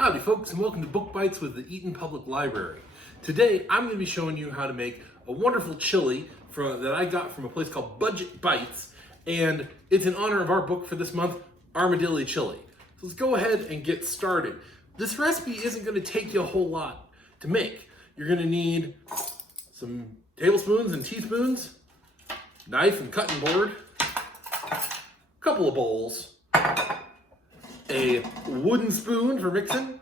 Howdy folks, and welcome to Book Bites with the Eaton Public Library. Today I'm going to be showing you how to make a wonderful chili that I got from a place called Budget Bites, and it's in honor of our book for this month, Armadilly Chili. So let's go ahead and get started. This recipe isn't going to take you a whole lot to make. You're going to need some tablespoons and teaspoons, knife and cutting board, a couple of bowls, a wooden spoon for mixing,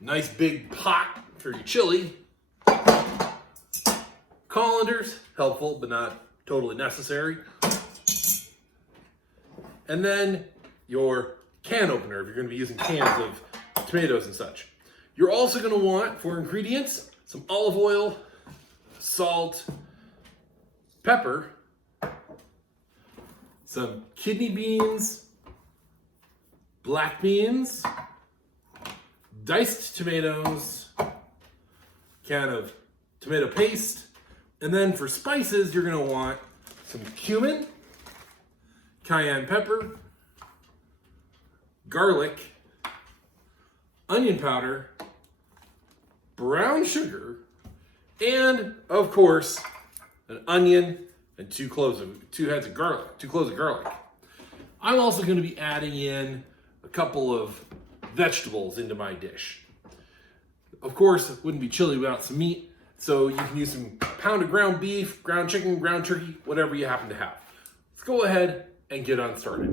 nice big pot for your chili, colanders, helpful but not totally necessary, and then your can opener if you're going to be using cans of tomatoes and such. You're also going to want, for ingredients, some olive oil, salt, pepper, some kidney beans, black beans, diced tomatoes, can of tomato paste, and then for spices, you're gonna want some cumin, cayenne pepper, garlic, onion powder, brown sugar, and of course, an onion and two cloves of garlic. I'm also gonna be adding in a couple of vegetables into my dish. Of course, it wouldn't be chili without some meat, so you can use some pound of ground beef, ground chicken, ground turkey, whatever you happen to have. Let's go ahead and get on started.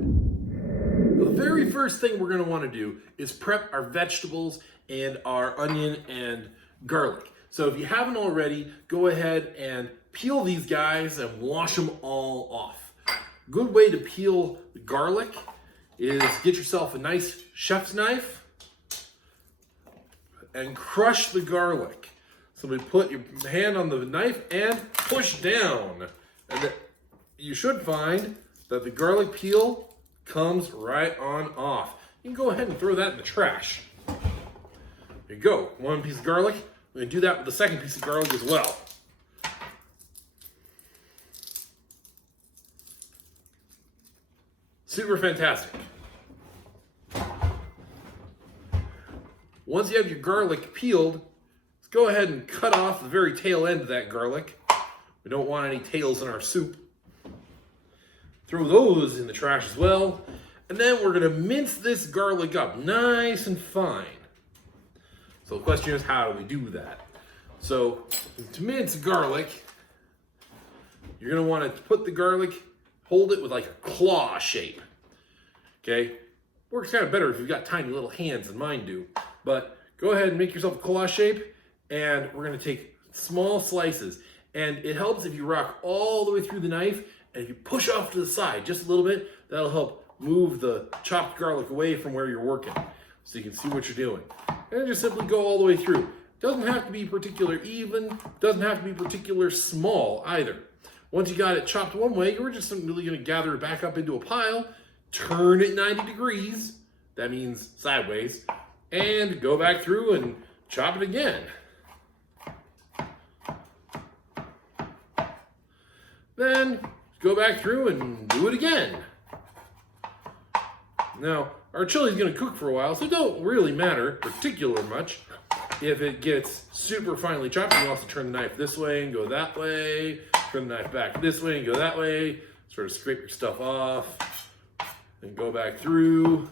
The very first thing we're going to want to do is prep our vegetables and our onion and garlic. So if you haven't already, go ahead and peel these guys and wash them all off. Good way to peel the garlic is get yourself a nice chef's knife and crush the garlic. So we put your hand on the knife and push down. And you should find that the garlic peel comes right on off. You can go ahead and throw that in the trash. There you go, one piece of garlic. We're gonna do that with the second piece of garlic as well. Super fantastic. Once you have your garlic peeled, let's go ahead and cut off the very tail end of that garlic. We don't want any tails in our soup. Throw those in the trash as well. And then we're gonna mince this garlic up nice and fine. So the question is, how do we do that? So to mince garlic, you're gonna wanna put the garlic, hold it with like a claw shape. Okay, works kind of better if you've got tiny little hands than mine do. But go ahead and make yourself a claw shape, and we're gonna take small slices. And it helps if you rock all the way through the knife, and if you push off to the side just a little bit, that'll help move the chopped garlic away from where you're working, so you can see what you're doing. And just simply go all the way through. Doesn't have to be particular even, doesn't have to be particular small either. Once you got it chopped one way, you're just simply gonna gather it back up into a pile, turn it 90 degrees, that means sideways, and go back through and chop it again. Then go back through and do it again. Now, our chili is going to cook for a while, so it don't really matter particular much if it gets super finely chopped. You can also turn the knife this way and go that way, turn the knife back this way and go that way, sort of scrape your stuff off, and go back through.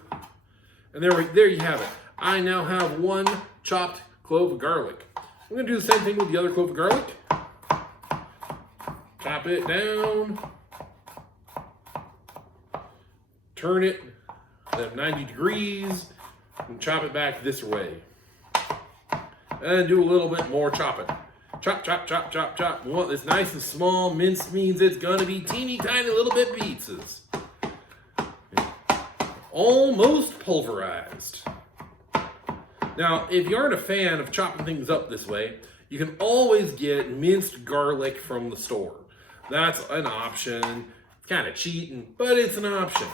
And there you have it. I now have one chopped clove of garlic. I'm going to do the same thing with the other clove of garlic. Chop it down. Turn it at 90 degrees and chop it back this way. And do a little bit more chopping. Chop, chop, chop, chop, chop. We want this nice and small. Minced means it's going to be teeny tiny little bit pieces. Almost pulverized. Now, if you aren't a fan of chopping things up this way, you can always get minced garlic from the store. That's an option. It's kind of cheating, but it's an option.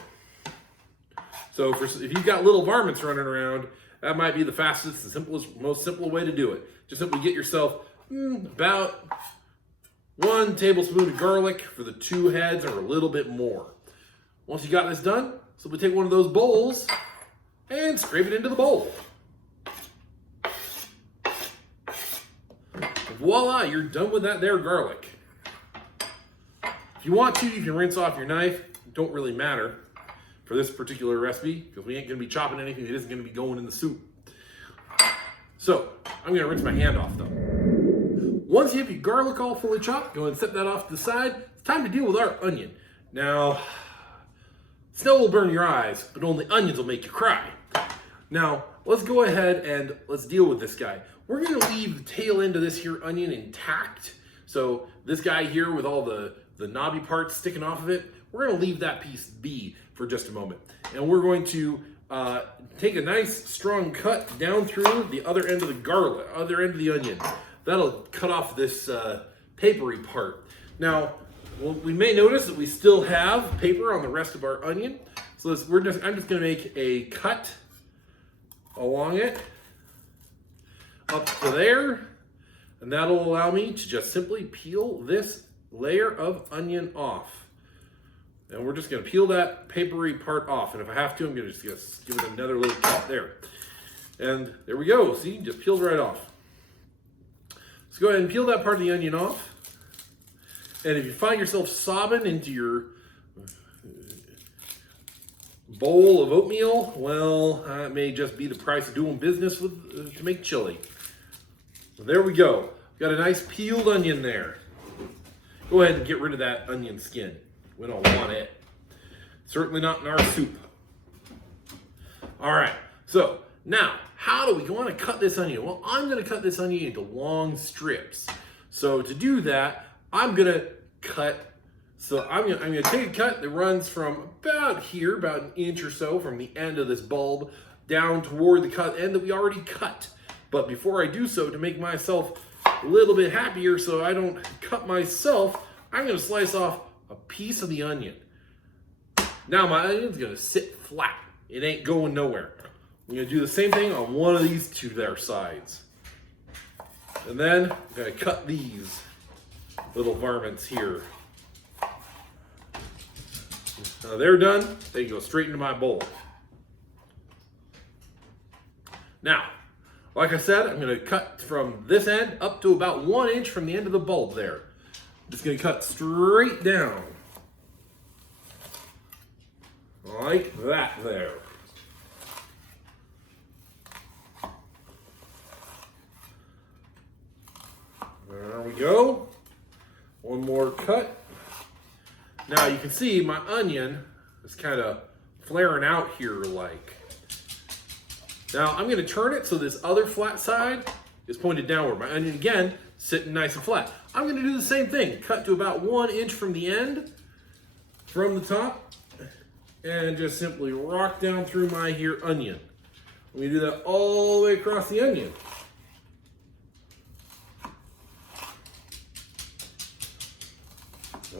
So if you've got little varmints running around, that might be the fastest and most simple way to do it. Just simply get yourself about 1 tablespoon of garlic for the 2 heads or a little bit more. Once you got this done, so we take one of those bowls and scrape it into the bowl. Voila, you're done with that there garlic. If you want to, you can rinse off your knife. It don't really matter for this particular recipe because we ain't gonna be chopping anything that isn't gonna be going in the soup. So, I'm gonna rinse my hand off though. Once you have your garlic all fully chopped, go ahead and set that off to the side. It's time to deal with our onion. Now, snow will burn your eyes, but only onions will make you cry. Now, let's go ahead and let's deal with this guy. We're gonna leave the tail end of this here onion intact. So this guy here with all the knobby parts sticking off of it, we're gonna leave that piece be for just a moment. And we're going to take a nice strong cut down through the other end of the garlic, other end of the onion. That'll cut off this papery part. Now, we may notice that we still have paper on the rest of our onion. So I'm just gonna make a cut along it up to there, and that'll allow me to just simply peel this layer of onion off. And we're just gonna peel that papery part off. And if I have to, I'm gonna just give it another little cut there. And there we go, see, just peeled right off. So go ahead and peel that part of the onion off. And if you find yourself sobbing into your bowl of oatmeal, well, that may just be the price of doing business with to make chili. So there we go. Got a nice peeled onion there. Go ahead and get rid of that onion skin. We don't want it. Certainly not in our soup. All right, so now, how do we want to cut this onion? Well, I'm gonna cut this onion into long strips. So to do that, I'm gonna cut, so I'm gonna take a cut that runs from about here, about an inch or so from the end of this bulb down toward the cut end that we already cut. But before I do so, to make myself a little bit happier so I don't cut myself, I'm gonna slice off a piece of the onion. Now my onion's gonna sit flat. It ain't going nowhere. I'm gonna do the same thing on one of these two there sides. And then I'm gonna cut these little varmints here. Now they're done, they go straight into my bowl. Now, like I said, I'm gonna cut from this end up to about 1 inch from the end of the bulb there. I'm just gonna cut straight down. Like that there. There we go. One more cut. Now you can see my onion is kind of flaring out here like. Now I'm gonna turn it so this other flat side is pointed downward. My onion again, sitting nice and flat. I'm gonna do the same thing. Cut to about 1 inch from the end, from the top, and just simply rock down through my here onion. I'm gonna do that all the way across the onion.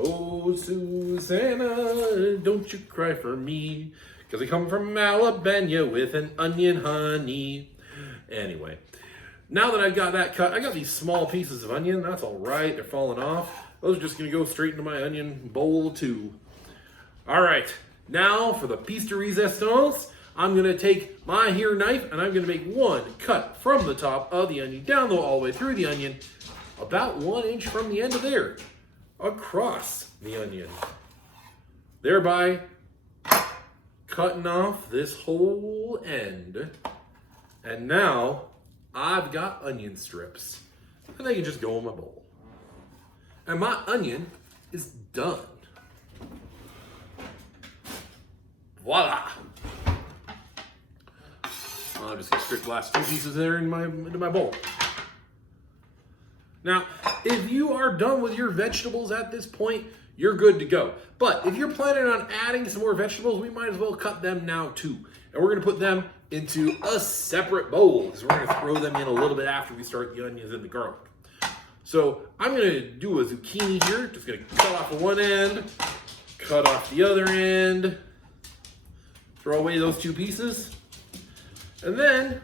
Oh, Susanna, don't you cry for me, 'cause I come from Alabama with an onion honey. Anyway, now that I've got that cut, I got these small pieces of onion. That's all right, they're falling off. Those are just gonna go straight into my onion bowl too. All right, now for the piece de resistance, I'm gonna take my here knife and I'm gonna make one cut from the top of the onion, down all the way through the onion, about 1 inch from the end of there, across the onion, thereby cutting off this whole end. And now I've got onion strips and they can just go in my bowl. And my onion is done. Voila! I'm just gonna strip the last 2 pieces there into my bowl. Now, if you are done with your vegetables at this point, you're good to go. But if you're planning on adding some more vegetables, we might as well cut them now too. And we're gonna put them into a separate bowl because we're gonna throw them in a little bit after we start the onions and the garlic. So I'm gonna do a zucchini here. Just gonna cut off one end, cut off the other end, throw away those 2 pieces. And then,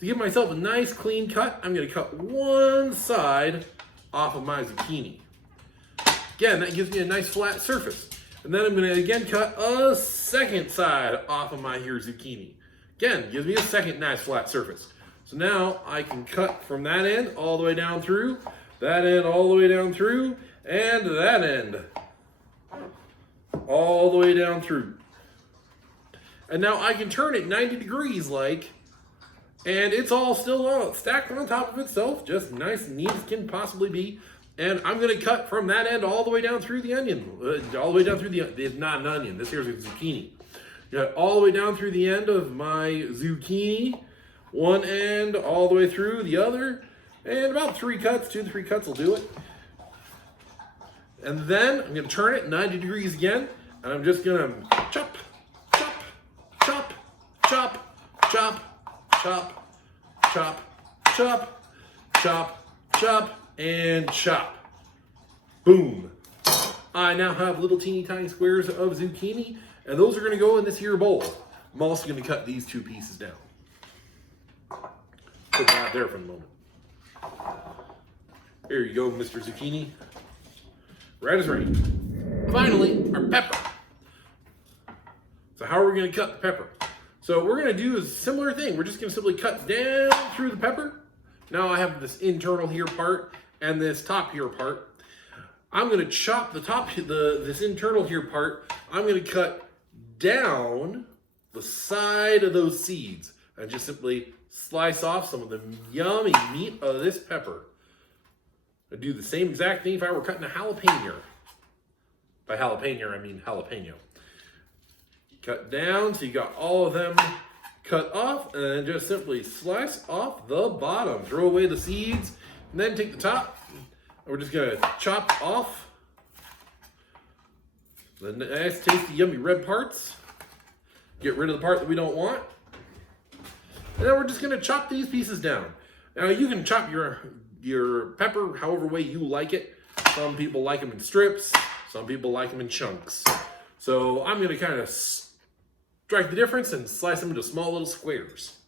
to give myself a nice clean cut, I'm gonna cut one side off of my zucchini. Again, that gives me a nice flat surface. And then I'm gonna again cut a second side off of my here zucchini. Again, gives me a second nice flat surface. So now I can cut from that end all the way down through, that end all the way down through, and that end all the way down through. And now I can turn it 90 degrees like, and it's all still stacked on top of itself, just nice and neat as can possibly be. And I'm gonna cut from that end all the way down through the onion, all the way down through it's not an onion, this here's a zucchini. Got all the way down through the end of my zucchini, one end all the way through the other, and about 3 cuts, 2 to 3 cuts will do it. And then I'm gonna turn it 90 degrees again, and I'm just gonna chop, chop, chop, chop, chop, chop, chop, chop, chop, chop, and chop. Boom. I now have little teeny tiny squares of zucchini, and those are gonna go in this here bowl. I'm also gonna cut these 2 pieces down. Put that there for a moment. Here you go, Mr. Zucchini. Right as rain. Finally, our pepper. So how are we gonna cut the pepper? So what we're gonna do is a similar thing. We're just gonna simply cut down through the pepper. Now I have this internal here part and this top here part. I'm gonna chop the top, this internal here part, I'm gonna cut down the side of those seeds and just simply slice off some of the yummy meat of this pepper. I'd do the same exact thing if I were cutting a jalapeno. By jalapeno, I mean jalapeno. Cut down, so you got all of them cut off, and then just simply slice off the bottom. Throw away the seeds, and then take the top. And we're just gonna chop off the nice, tasty, yummy red parts. Get rid of the part that we don't want. And then we're just gonna chop these pieces down. Now you can chop your pepper however way you like it. Some people like them in strips, some people like them in chunks. So I'm gonna kind of strike the difference and slice them into small little squares.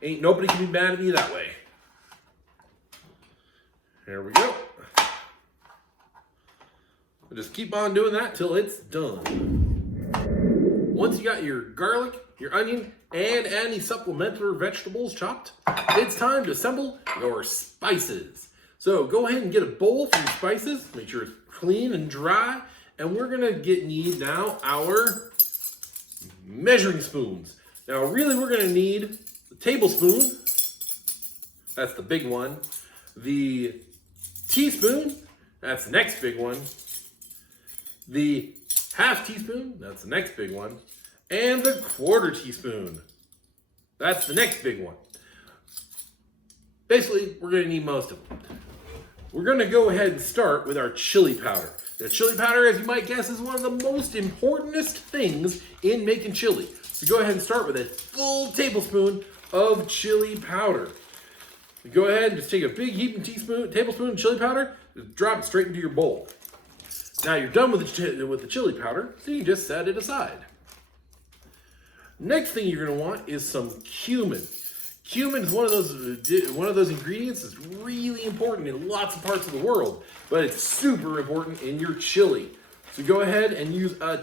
Ain't nobody can be mad at me that way. There we go. We'll just keep on doing that till it's done. Once you got your garlic, your onion, and any supplementary vegetables chopped, it's time to assemble your spices. So go ahead and get a bowl for your spices. Make sure it's clean and dry. And we're gonna need now our measuring spoons. Now really we're gonna need the tablespoon, that's the big one, the teaspoon, that's the next big one, the half teaspoon, that's the next big one, and the 1/4 teaspoon, that's the next big one. Basically, we're gonna need most of them. We're gonna go ahead and start with our chili powder. Now, chili powder, as you might guess, is one of the most importantest things in making chili. So go ahead and start with a full tablespoon of chili powder. Go ahead and just take a big heaping tablespoon of chili powder, just drop it straight into your bowl. Now you're done with the chili powder, so you just set it aside. Next thing you're gonna want is some cumin. Cumin is one of those ingredients that's really important in lots of parts of the world, but it's super important in your chili. So go ahead and use a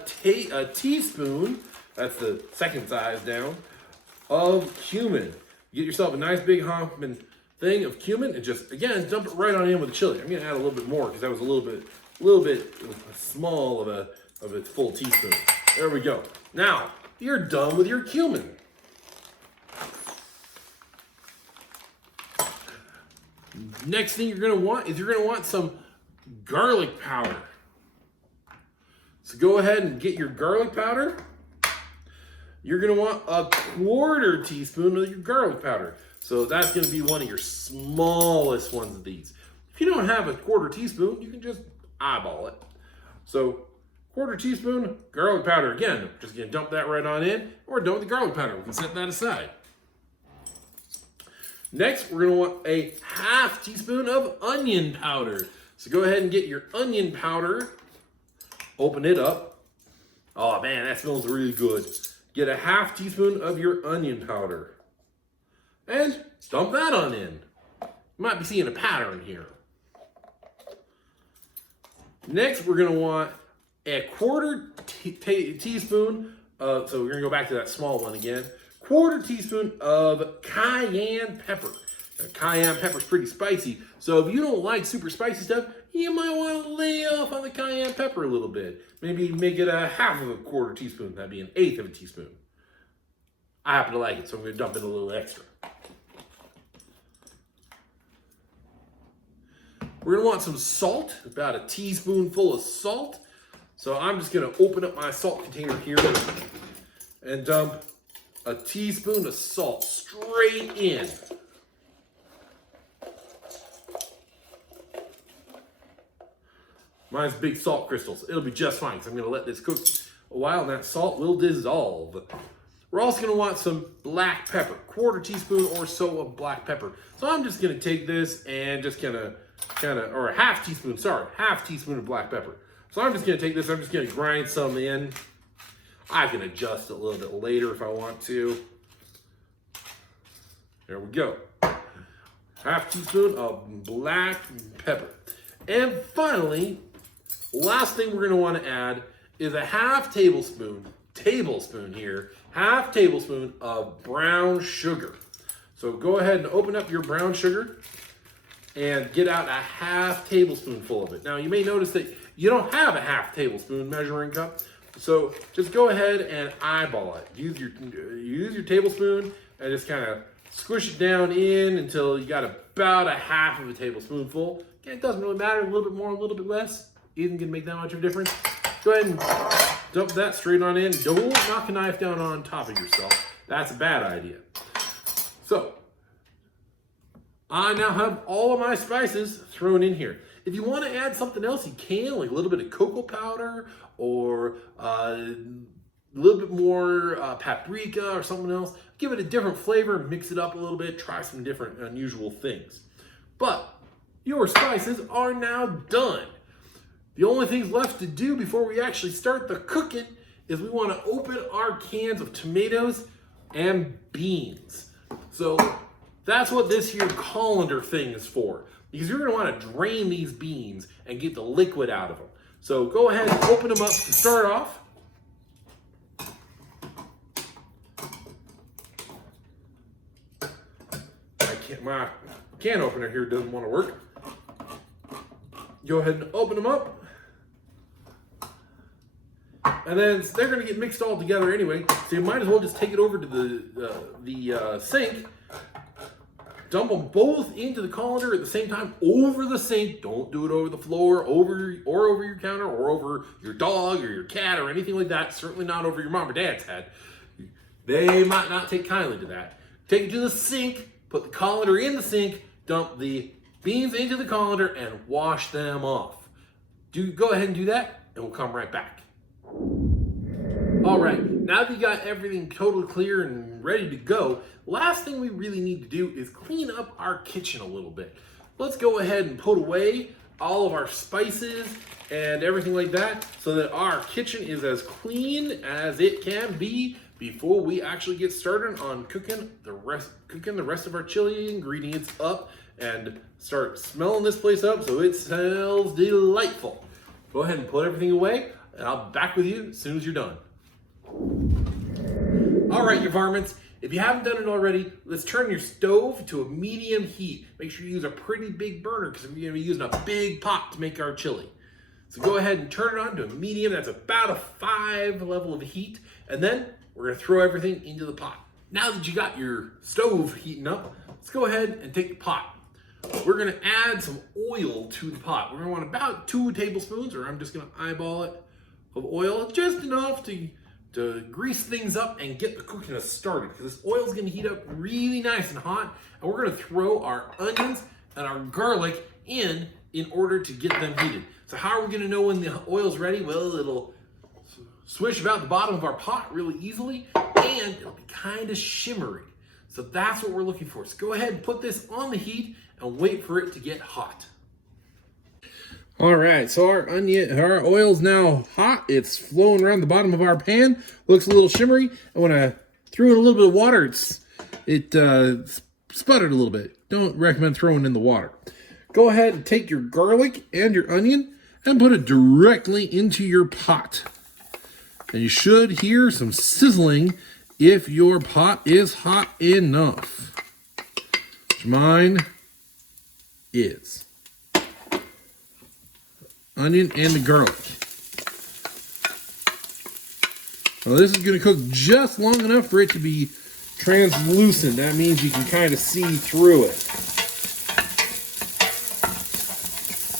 teaspoon, that's the second size down, of cumin. Get yourself a nice big hopping thing of cumin and just, again, dump it right on in with the chili. I'm gonna add a little bit more because that was a little bit small of a full teaspoon. There we go. Now, you're done with your cumin. Next thing you're gonna want some garlic powder. So go ahead and get your garlic powder. You're gonna want a 1/4 teaspoon of your garlic powder. So that's gonna be one of your smallest ones of these. If you don't have a 1/4 teaspoon, you can just eyeball it. So 1/4 teaspoon garlic powder. Again, just gonna dump that right on in. We're done with the garlic powder. We can set that aside. Next, we're gonna want a half teaspoon of onion powder. So go ahead and get your onion powder, open it up. Oh man, that smells really good. Get a half teaspoon of your onion powder and dump that on in. You might be seeing a pattern here. Next, we're gonna want a 1/4 teaspoon So we're gonna go back to that small one again. 1/4 teaspoon of cayenne pepper. Now, cayenne pepper's pretty spicy, so if you don't like super spicy stuff, you might want to lay off on the cayenne pepper a little bit. Maybe make it a 1/2 teaspoon. That'd be 1/8 teaspoon. I happen to like it, so I'm gonna dump in a little extra. We're gonna want some salt, about a teaspoonful of salt. So I'm just gonna open up my salt container here and dump a teaspoon of salt straight in. Mine's big salt crystals. It'll be just fine because I'm gonna let this cook a while and that salt will dissolve. We're also gonna want some black pepper, 1/4 teaspoon or so of black pepper. So I'm just gonna take this and just or a 1/2 teaspoon, 1/2 teaspoon of black pepper. So I'm just gonna take this, I'm just gonna grind some in. I can adjust it a little bit later if I want to. There we go. 1/2 teaspoon of black pepper. And finally, last thing we're gonna wanna add is a 1/2 tablespoon here, 1/2 tablespoon of brown sugar. So go ahead and open up your brown sugar and get out a 1/2 tablespoonful of it. Now you may notice that you don't have a 1/2 tablespoon measuring cup, so just go ahead and eyeball it. Use your tablespoon and just kind of squish it down in until you got about a 1/2 tablespoonful. Again, it doesn't really matter, a little bit more, a little bit less. Isn't gonna make that much of a difference. Go ahead and dump that straight on in. Don't knock a knife down on top of yourself. That's a bad idea. So, I now have all of my spices thrown in here. If you want to add something else, you can, like a little bit of cocoa powder or a little bit more paprika or something else. Give it a different flavor, mix it up a little bit, try some different unusual things. But your spices are now done. The only things left to do before we actually start the cooking is we want to open our cans of tomatoes and beans. So that's what this here colander thing is for, because you're going to want to drain these beans and get the liquid out of them. So go ahead and open them up to start off. My can opener here doesn't want to work. Go ahead and open them up. And then they're going to get mixed all together anyway, so you might as well just take it over to the sink. Dump them both into the colander at the same time over the sink. Don't do it over the floor, over your counter, or over your dog or your cat or anything like that. Certainly not over your mom or dad's head. They might not take kindly to that. Take it to the sink, put the colander in the sink, dump the beans into the colander, and wash them off. Go ahead and do that, and we'll come right back. All right, now that you got everything totally clear and ready to go, last thing we really need to do is clean up our kitchen a little bit. Let's go ahead and put away all of our spices and everything like that so that our kitchen is as clean as it can be before we actually get started on cooking the rest of our chili ingredients up and start smelling this place up so it smells delightful. Go ahead and put everything away, and I'll be back with you as soon as you're done. All right, you varmints, if you haven't done it already, let's turn your stove to a medium heat. Make sure you use a pretty big burner because we're going to be using a big pot to make our chili. So go ahead and turn it on to a medium. That's about a 5 level of heat. And then we're going to throw everything into the pot. Now that you got your stove heating up, let's go ahead and take the pot. We're going to add some oil to the pot. We're going to want about 2 tablespoons, or I'm just going to eyeball it, of oil, just enough to grease things up and get the cooking started, because this oil is going to heat up really nice and hot, and we're going to throw our onions and our garlic in order to get them heated. So how are we going to know when the oil's ready? Well, it'll swish about the bottom of our pot really easily, and it'll be kind of shimmery. So that's what we're looking for. So go ahead and put this on the heat and wait for it to get hot. All right, so our oil's now hot. It's flowing around the bottom of our pan. Looks a little shimmery. And when I threw in a little bit of water, it sputtered a little bit. Don't recommend throwing in the water. Go ahead and take your garlic and your onion and put it directly into your pot. And you should hear some sizzling if your pot is hot enough. Which mine is. Onion and the garlic. Now this is going to cook just long enough for it to be translucent. That means you can kind of see through it.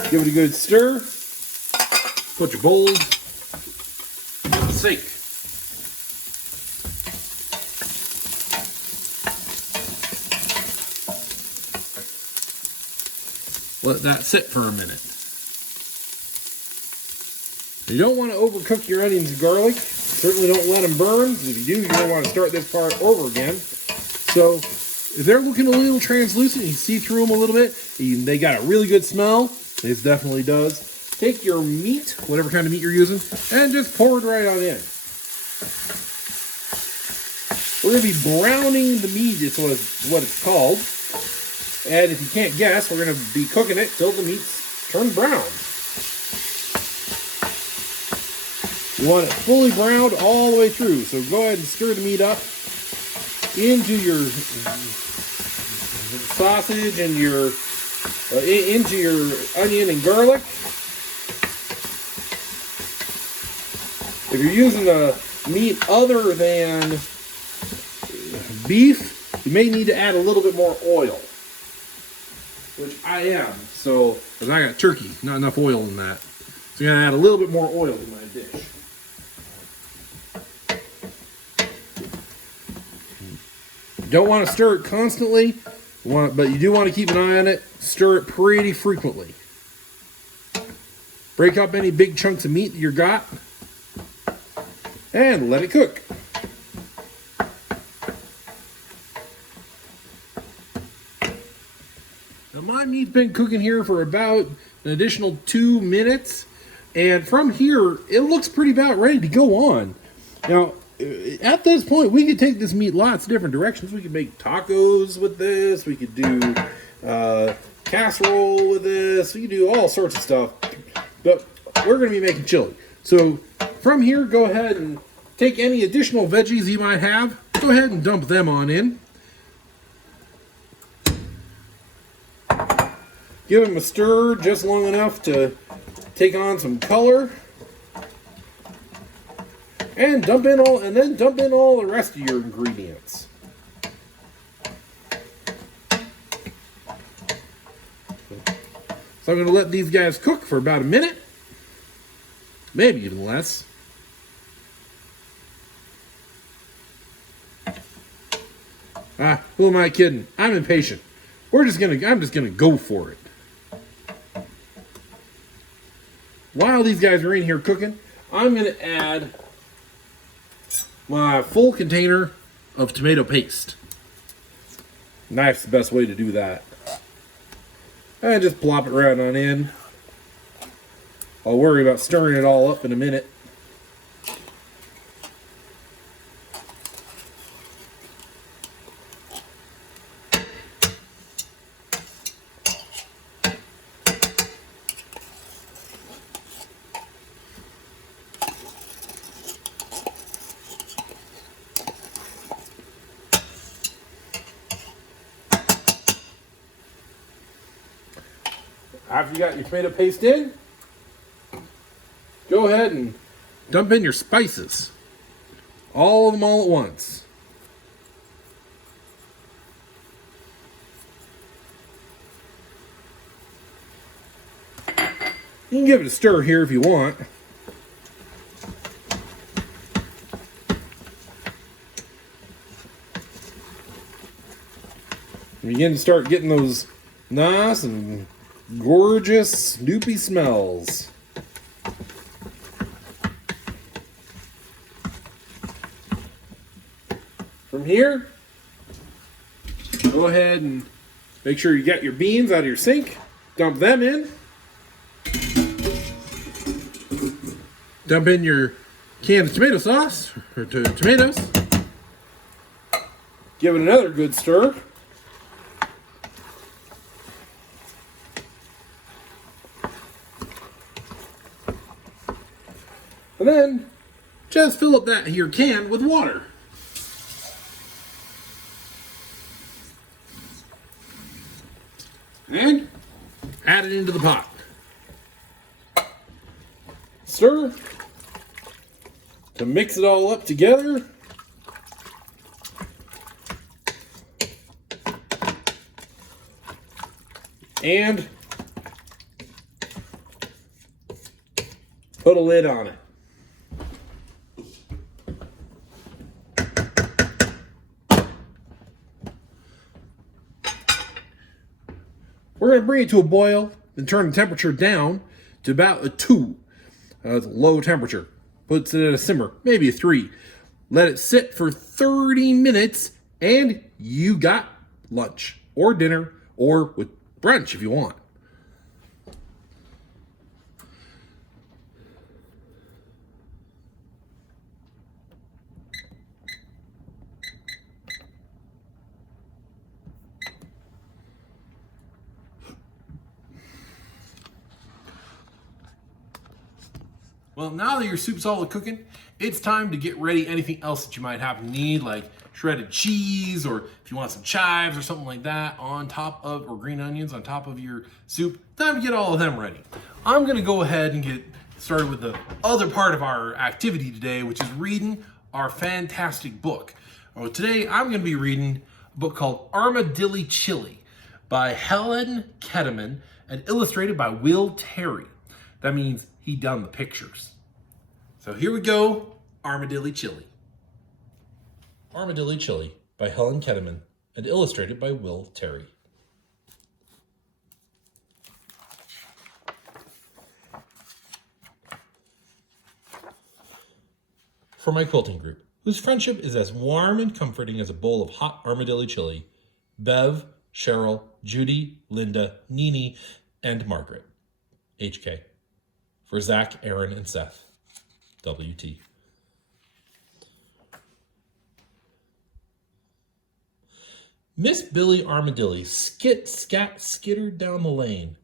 Give it a good stir. Put your bowls in the sink. Let that sit for a minute. You don't want to overcook your onions and garlic. Certainly don't let them burn. If you do, you're going to want to start this part over again. So if they're looking a little translucent, you see through them a little bit, they got a really good smell. This definitely does. Take your meat, whatever kind of meat you're using, and just pour it right on in. We're going to be browning the meat, is what it's called. And if you can't guess, we're going to be cooking it till the meat's turned brown. You want it fully browned all the way through. So go ahead and stir the meat up into your sausage and into your onion and garlic. If you're using the meat other than beef, you may need to add a little bit more oil, which I am. So, because I got turkey, not enough oil in that. So you're going to add a little bit more oil to my dish. You don't want to stir it constantly, but you do want to keep an eye on it. Stir it pretty frequently. Break up any big chunks of meat that you got, and let it cook. Now my meat's been cooking here for about an additional 2 minutes, and from here it looks pretty about ready to go on. Now at this point we could take this meat lots of different directions. We could make tacos with this, we could do casserole with this, we could do all sorts of stuff, but we're going to be making chili. So from here, go ahead and take any additional veggies you might have, go ahead and dump them on in. Give them a stir just long enough to take on some color. And dump in all the rest of your ingredients. So I'm going to let these guys cook for about a minute, maybe even less. Who am I kidding? I'm impatient. I'm just gonna go for it. While these guys are in here cooking, I'm gonna add my full container of tomato paste. Knife's the best way to do that. And just plop it right on in. I'll worry about stirring it all up in a minute. After you got your tomato paste in, go ahead and dump in your spices. All of them all at once. You can give it a stir here if you want. You begin to start getting those nice and gorgeous snoopy smells. From here, go ahead and make sure you get your beans out of your sink. Dump them in. Dump in your can of tomato sauce, or tomatoes. Give it another good stir. And then just fill up that here can with water. And add it into the pot. Stir to mix it all up together. And put a lid on it. We're going to bring it to a boil, then turn the temperature down to about a 2. It's a low temperature. Puts it at a simmer, maybe a 3. Let it sit for 30 minutes, and you got lunch or dinner or with brunch if you want. Well, now that your soup's all cooking, it's time to get ready anything else that you might happen to need, like shredded cheese, or if you want some chives or something like that on top of, or green onions on top of your soup. Time to get all of them ready. I'm gonna go ahead and get started with the other part of our activity today, which is reading our fantastic book. Today, I'm gonna be reading a book called Armadilly Chili by Helen Ketteman and illustrated by Will Terry. That means he done the pictures. So here we go, Armadilly Chili. Armadilly Chili by Helen Ketteman and illustrated by Will Terry. For my quilting group, whose friendship is as warm and comforting as a bowl of hot Armadilly Chili, Bev, Cheryl, Judy, Linda, Nini, and Margaret. HK. For Zach, Aaron, and Seth. WT. Miss Billy Armadilly skittered down the lane.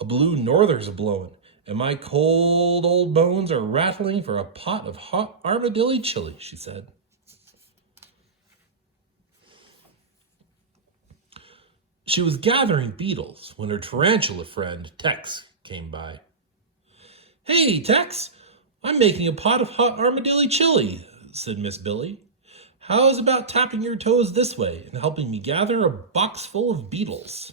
A blue norther's a-blowin', and my cold old bones are rattling for a pot of hot Armadilly Chili, she said. She was gathering beetles when her tarantula friend, Tex, came by. Hey, Tex, I'm making a pot of hot Armadilly Chili, said Miss Billy. How's about tapping your toes this way and helping me gather a box full of beetles?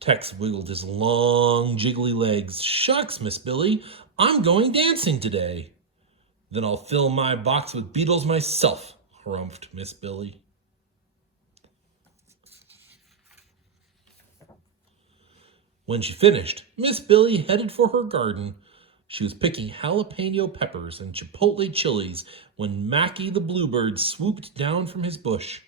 Tex wiggled his long, jiggly legs. Shucks, Miss Billy, I'm going dancing today. Then I'll fill my box with beetles myself, harumphed Miss Billy. When she finished, Miss Billy headed for her garden. She was picking jalapeno peppers and chipotle chilies when Mackie the bluebird swooped down from his bush.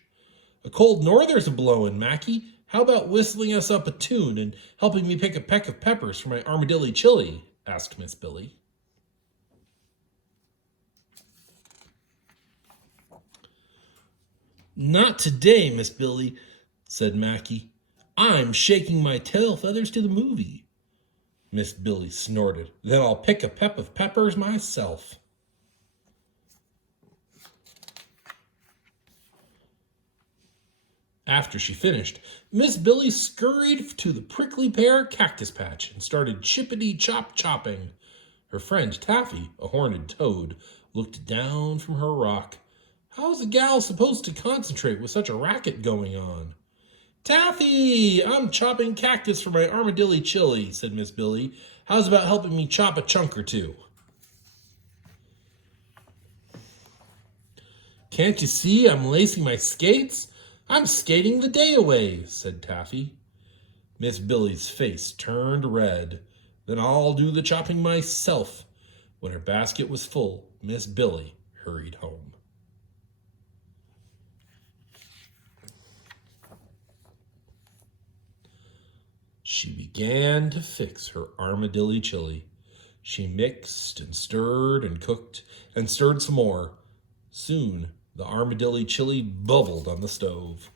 A cold norther's a-blowin', Mackie. How about whistling us up a tune and helping me pick a peck of peppers for my Armadilly Chili? Asked Miss Billy. Not today, Miss Billy, said Mackie. I'm shaking my tail feathers to the movie. Miss Billy snorted. Then I'll pick a peck of peppers myself. After she finished, Miss Billy scurried to the prickly pear cactus patch and started chippity-chop-chopping. Her friend Taffy, a horned toad, looked down from her rock. How's a gal supposed to concentrate with such a racket going on? Taffy, I'm chopping cactus for my Armadilly Chili, said Miss Billy. How's about helping me chop a chunk or two? Can't you see I'm lacing my skates? I'm skating the day away, said Taffy. Miss Billy's face turned red. Then I'll do the chopping myself. When her basket was full, Miss Billy hurried home. She began to fix her Armadilly Chili. She mixed and stirred and cooked and stirred some more. Soon, the Armadilly Chili bubbled on the stove.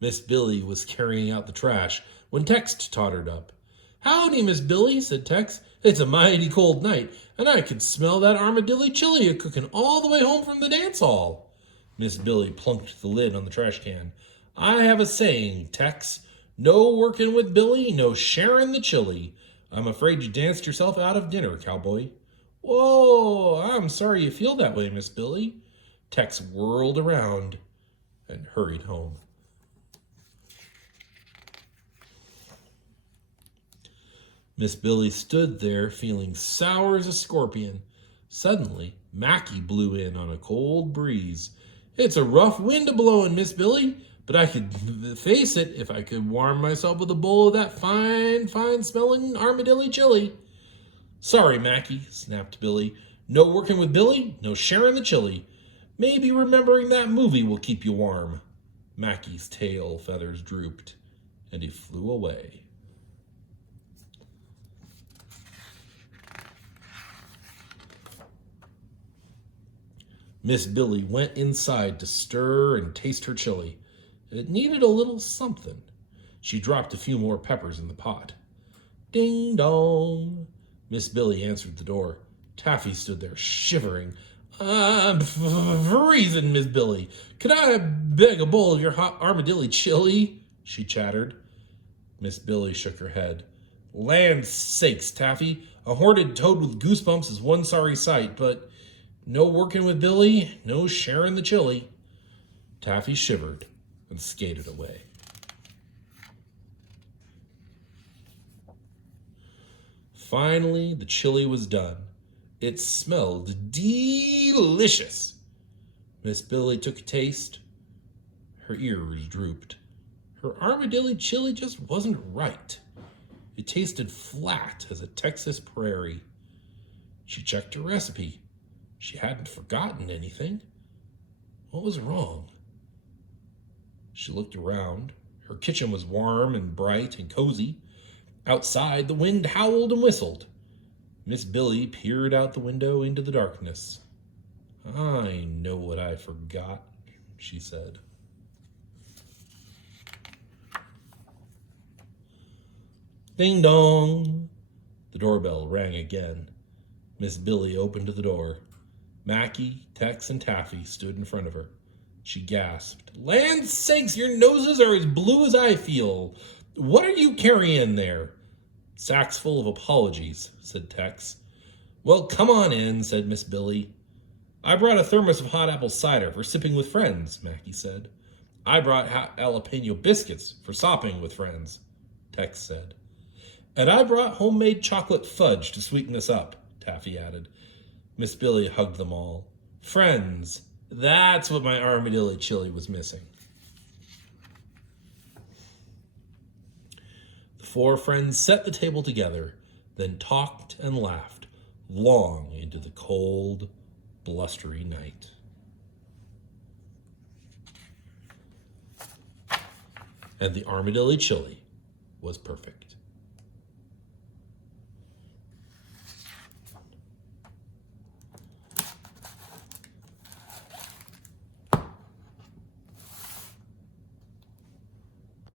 Miss Billy was carrying out the trash when Tex tottered up. "Howdy, Miss Billy," said Tex. "It's a mighty cold night, and I could smell that Armadilly Chili you're cooking all the way home from the dance hall." Miss Billy plunked the lid on the trash can. "I have a saying, Tex. No working with Billy, no sharing the chili. I'm afraid you danced yourself out of dinner, cowboy." "Whoa, I'm sorry you feel that way, Miss Billy." Tex whirled around and hurried home. Miss Billy stood there feeling sour as a scorpion. Suddenly, Mackie blew in on a cold breeze. "It's a rough wind a-blowing, Miss Billy, but I could face it if I could warm myself with a bowl of that fine-smelling Armadilly Chili." "Sorry, Mackie," snapped Billy. "No working with Billy, no sharing the chili. Maybe remembering that movie will keep you warm." Mackie's tail feathers drooped, and he flew away. Miss Billy went inside to stir and taste her chili. It needed a little something. She dropped a few more peppers in the pot. Ding dong! Miss Billy answered the door. Taffy stood there shivering. "I'm freezing, Miss Billy. Could I beg a bowl of your hot Armadilly Chili?" she chattered. Miss Billy shook her head. "Land sakes, Taffy, a horned toad with goosebumps is one sorry sight, but no working with Billy, no sharing the chili." Taffy shivered and skated away. Finally, the chili was done. It smelled delicious. Miss Billy took a taste. Her ears drooped. Her Armadilly Chili just wasn't right. It tasted flat as a Texas prairie. She checked her recipe. She hadn't forgotten anything. What was wrong? She looked around. Her kitchen was warm and bright and cozy. Outside, the wind howled and whistled. Miss Billy peered out the window into the darkness. "I know what I forgot," she said. Ding dong! The doorbell rang again. Miss Billy opened the door. Mackie, Tex, and Taffy stood in front of her. She gasped. "Land sakes, your noses are as blue as I feel. What are you carrying there?" "Sacks full of apologies," said Tex. "Well, come on in," said Miss Billy. "I brought a thermos of hot apple cider for sipping with friends," Mackie said. "I brought jalapeno biscuits for sopping with friends," Tex said. "And I brought homemade chocolate fudge to sweeten us up," Taffy added. Miss Billy hugged them all. "Friends, that's what my Armadilly Chili was missing." The four friends set the table together, then talked and laughed long into the cold, blustery night. And the Armadilly Chili was perfect.